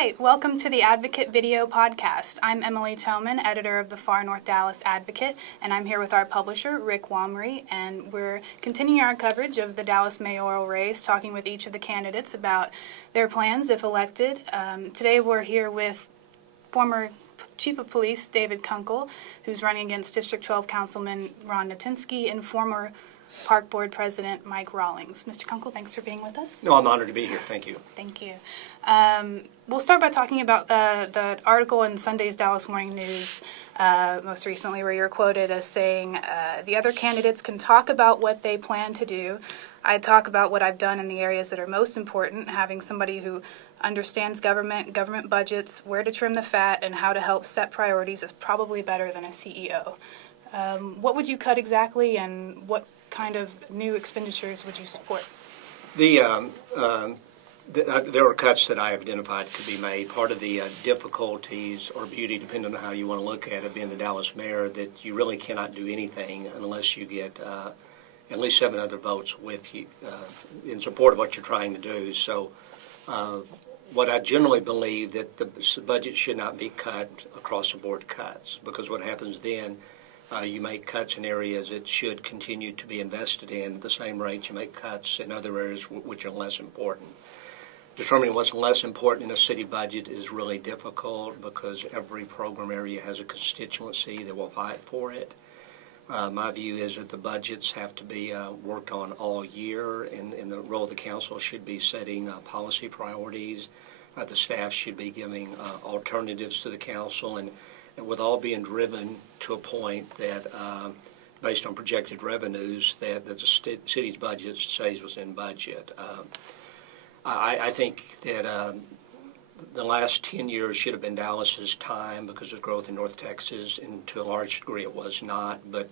Hi, welcome to the Advocate Video Podcast. I'm Emily Toman, editor of the Far North Dallas Advocate, and I'm here with our publisher, Rick Wamre, and we're continuing our coverage of the Dallas mayoral race, talking with each of the candidates about their plans if elected. Today we're here with former Chief of Police David Kunkle, who's running against District 12 Councilman Ron Natinsky, and former Park Board President Mike Rawlings. Mr. Kunkle, thanks for being with us. No, I'm honored to be here. Thank you. Thank you. We'll start by talking about the article in Sunday's Dallas Morning News most recently, where you're quoted as saying, the other candidates can talk about what they plan to do. I talk about what I've done in the areas that are most important. Having somebody who understands government budgets, where to trim the fat, and how to help set priorities is probably better than a CEO. What would you cut exactly, and what kind of new expenditures would you support? There are cuts that I have identified could be made. Part of the difficulties or beauty, depending on how you want to look at it, being the Dallas mayor, that you really cannot do anything unless you get at least 7 other votes with you in support of what you're trying to do. So what I generally believe that the budget should not be cut across the board cuts, because what happens then, you make cuts in areas that should continue to be invested in at the same rate you make cuts in other areas which are less important. Determining what's less important in a city budget is really difficult because every program area has a constituency that will fight for it. My view is that the budgets have to be worked on all year, and the role of the council should be setting policy priorities. The staff should be giving alternatives to the council, and with all being driven to a point that, based on projected revenues, that the city's budget stays within budget. I think that the last 10 years should have been Dallas's time because of growth in North Texas, and to a large degree it was not. But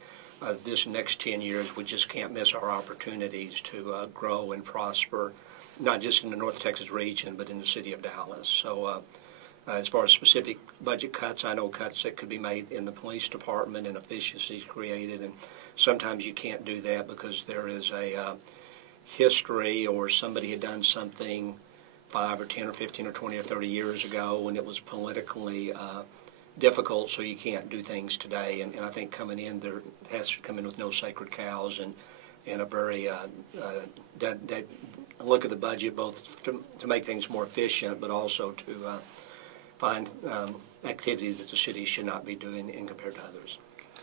this next 10 years, we just can't miss our opportunities to grow and prosper, not just in the North Texas region, but in the city of Dallas. So as far as specific budget cuts, I know cuts that could be made in the police department and efficiencies created, and sometimes you can't do that because there is a history, or somebody had done something 5 or 10 or 15 or 20 or 30 years ago when it was politically difficult, so you can't do things today. And I think coming in, there has to come in with no sacred cows, and a very look at the budget both to make things more efficient, but also to find activity that the city should not be doing in compared to others.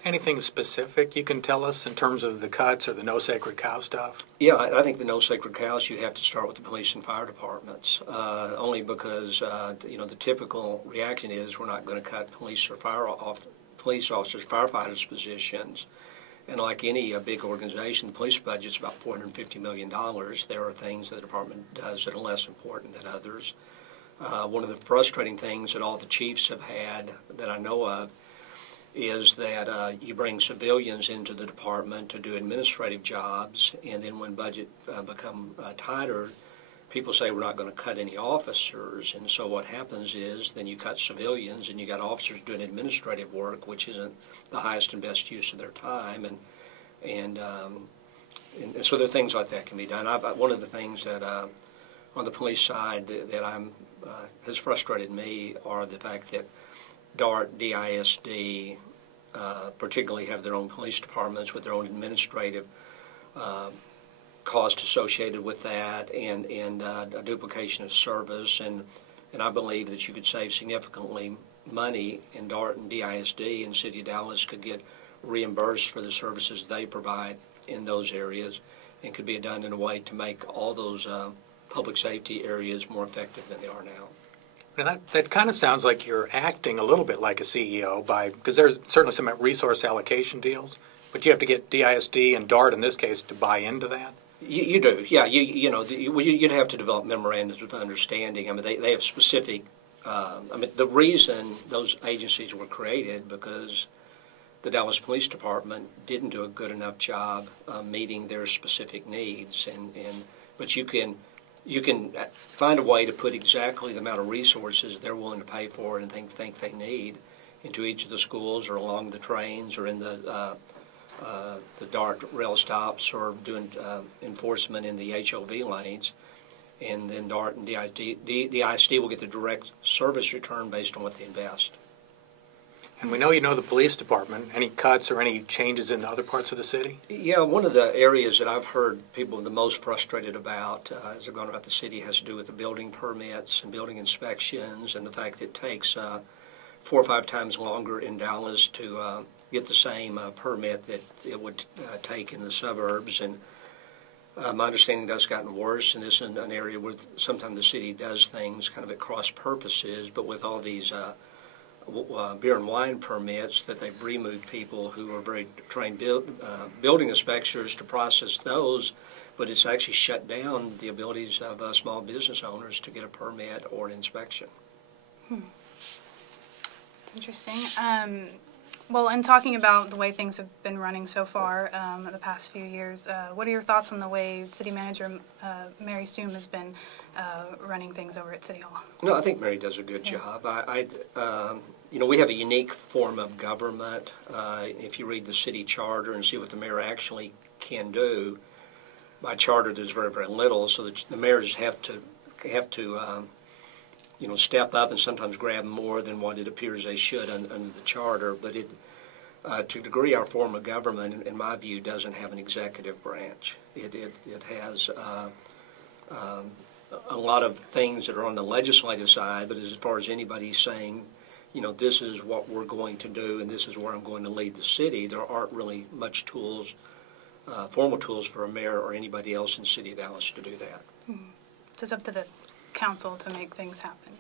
Anything specific you can tell us in terms of the cuts or the no sacred cow stuff? Yeah, I think the no sacred cows, you have to start with the police and fire departments, only because the typical reaction is we're not going to cut police officers, firefighters' positions. And like any big organization, the police budget's about $450 million. There are things that the department does that are less important than others. One of the frustrating things that all the chiefs have had that I know of is that you bring civilians into the department to do administrative jobs, and then when budget become tighter, people say we're not going to cut any officers, and so what happens is then you cut civilians and you got officers doing administrative work, which isn't the highest and best use of their time, and so there are things like that can be done. One of the things that on the police side that has frustrated me are the fact that DART, DISD, particularly have their own police departments with their own administrative cost associated with that, and a duplication of service, and I believe that you could save significantly money in DART and DISD, and the City of Dallas could get reimbursed for the services they provide in those areas, and could be done in a way to make all those public safety areas more effective than they are now. Now that kind of sounds like you're acting a little bit like a CEO because there's certainly some resource allocation deals, but you have to get DISD and DART in this case to buy into that. You do, yeah. You'd have to develop memorandums of understanding. I mean, they have specific. The reason those agencies were created because the Dallas Police Department didn't do a good enough job meeting their specific needs, but you can find a way to put exactly the amount of resources they're willing to pay for and think they need into each of the schools or along the trains or in the DART rail stops or doing enforcement in the HOV lanes. and then DART and DISD will get the direct service return based on what they invest. And we know you know the police department. Any cuts or any changes in the other parts of the city? Yeah, one of the areas that I've heard people the most frustrated about as they're going about the city has to do with the building permits and building inspections and the fact that it takes 4 or 5 times longer in Dallas to get the same permit that it would take in the suburbs. And my understanding that's gotten worse, and this is an area where sometimes the city does things kind of at cross purposes, but with all these beer and wine permits that they've removed people who are very trained building inspectors to process those, but it's actually shut down the abilities of small business owners to get a permit or an inspection. It's interesting. Well, in talking about the way things have been running so far in the past few years, what are your thoughts on the way City Manager Mary Soom has been running things over at City Hall? No, I think Mary does a good job. You know, we have a unique form of government. If you read the city charter and see what the mayor actually can do, by charter there's very, very little, so the mayors have to you know, step up and sometimes grab more than what it appears they should under the charter. But to a degree, our form of government, in my view, doesn't have an executive branch. It has a lot of things that are on the legislative side, but as far as anybody saying, you know, this is what we're going to do and this is where I'm going to lead the city, there aren't really much tools, formal tools for a mayor or anybody else in the city of Dallas to do that. So it's up to the council to make things happen.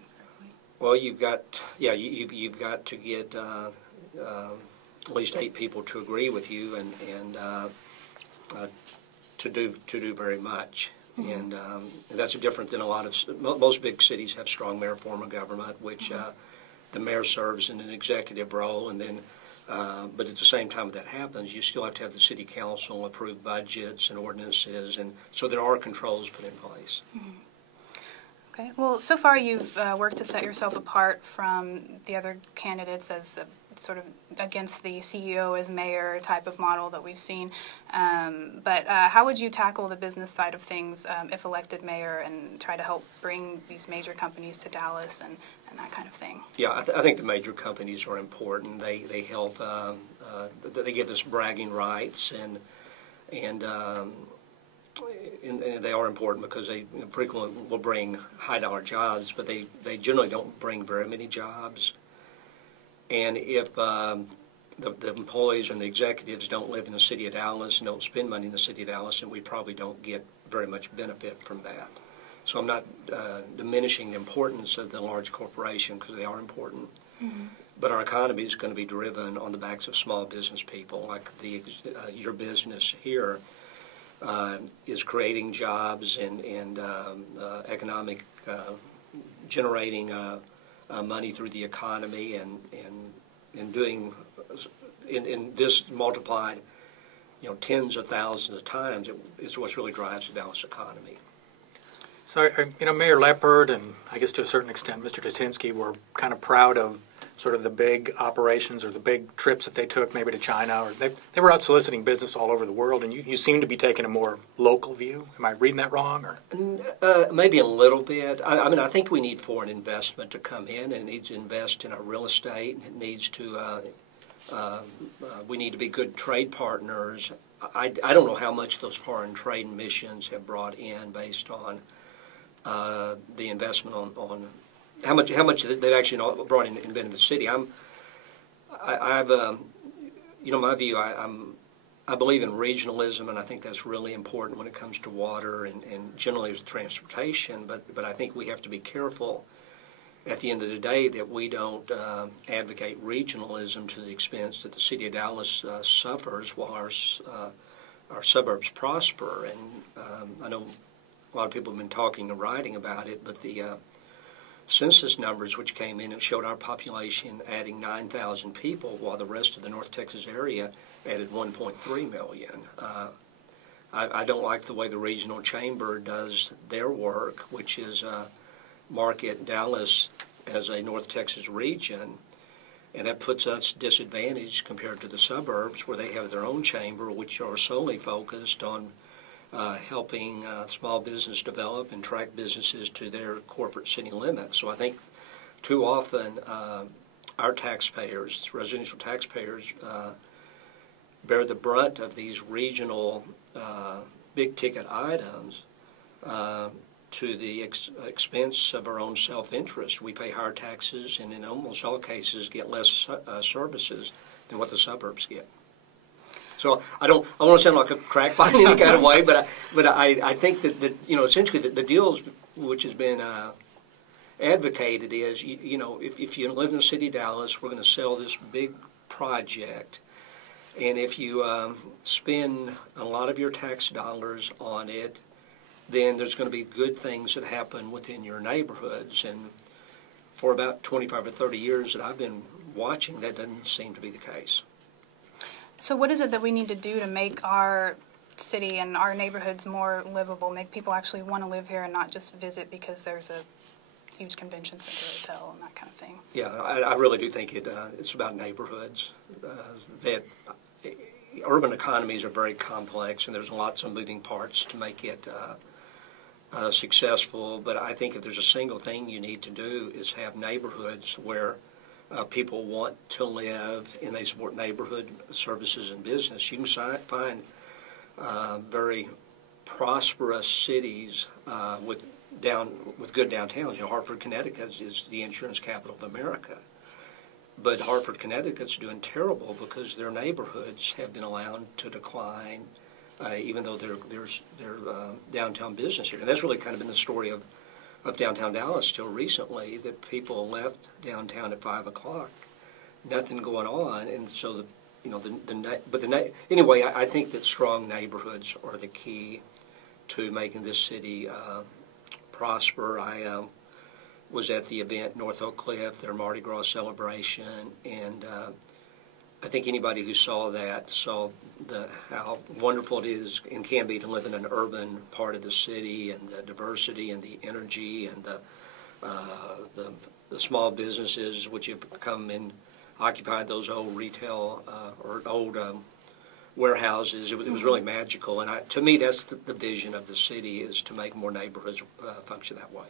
Well, you've got to get at least 8 people to agree with you and to do very much. And that's different than a lot of most big cities have strong mayor form of government, which the mayor serves in an executive role, and then but at the same time that happens, you still have to have the city council approve budgets and ordinances, and so there are controls put in place. Okay. Well, so far you've worked to set yourself apart from the other candidates as sort of against the CEO as mayor type of model that we've seen. But how would you tackle the business side of things if elected mayor and try to help bring these major companies to Dallas and that kind of thing? Yeah, I think the major companies are important. They help. They give us bragging rights and they are important because they frequently will bring high-dollar jobs, but they generally don't bring very many jobs. And if the employees and the executives don't live in the city of Dallas and don't spend money in the city of Dallas, then we probably don't get very much benefit from that. So I'm not diminishing the importance of the large corporation because they are important. But our economy is going to be driven on the backs of small business people, like your business here. Is creating jobs and economic generating money through the economy and doing in this multiplied, you know, tens of thousands of times is what really drives the Dallas economy. So, you know, Mayor Leppard and I guess to a certain extent Mr. Datinsky were kind of proud of sort of the big operations or the big trips that they took maybe to China, or they were out soliciting business all over the world, and you seem to be taking a more local view. Am I reading that wrong? Or maybe a little bit. I mean, I think we need foreign investment to come in, and it needs to invest in our real estate. It needs to, we need to be good trade partners. I don't know how much those foreign trade missions have brought in based on the investment on how much they've actually brought in into the city. I've you know, my view. I believe in regionalism, and I think that's really important when it comes to water and generally with transportation. But I think we have to be careful at the end of the day that we don't advocate regionalism to the expense that the city of Dallas suffers while our suburbs prosper. And I know a lot of people have been talking and writing about it, but the census numbers which came in and showed our population adding 9,000 people while the rest of the North Texas area added 1.3 million. I don't like the way the regional chamber does their work, which is market Dallas as a North Texas region, and that puts us disadvantaged compared to the suburbs where they have their own chamber, which are solely focused on helping small business develop and track businesses to their corporate city limits. So I think too often our taxpayers, residential taxpayers, bear the brunt of these regional big-ticket items to the expense of our own self-interest. We pay higher taxes and in almost all cases get less services than what the suburbs get. So I want to sound like a crackpot in any kind of way, but I think that essentially the deals which has been advocated is if you live in the city of Dallas, we're going to sell this big project, and if you spend a lot of your tax dollars on it, then there's going to be good things that happen within your neighborhoods. And for about 25 or 30 years that I've been watching, that doesn't seem to be the case. So what is it that we need to do to make our city and our neighborhoods more livable, make people actually want to live here and not just visit because there's a huge convention center hotel and that kind of thing? Yeah, I really do think it's about neighborhoods. That urban economies are very complex, and there's lots of moving parts to make it successful. But I think if there's a single thing you need to do is have neighborhoods where people want to live and they support neighborhood services and business. You can find very prosperous cities with good downtowns. Hartford, Connecticut is the insurance capital of America. But Hartford, Connecticut's doing terrible because their neighborhoods have been allowed to decline, even though there's downtown business here. And that's really kind of been the story of downtown Dallas till recently, that people left downtown at 5 o'clock, nothing going on, and so anyway, I think that strong neighborhoods are the key to making this city prosper. I was at the event North Oak Cliff, their Mardi Gras celebration, and I think anybody who saw that saw how wonderful it is and can be to live in an urban part of the city, and the diversity and the energy and the small businesses which have come and occupied those old retail or old warehouses. It was really magical, and to me that's the vision of the city, is to make more neighborhoods function that way.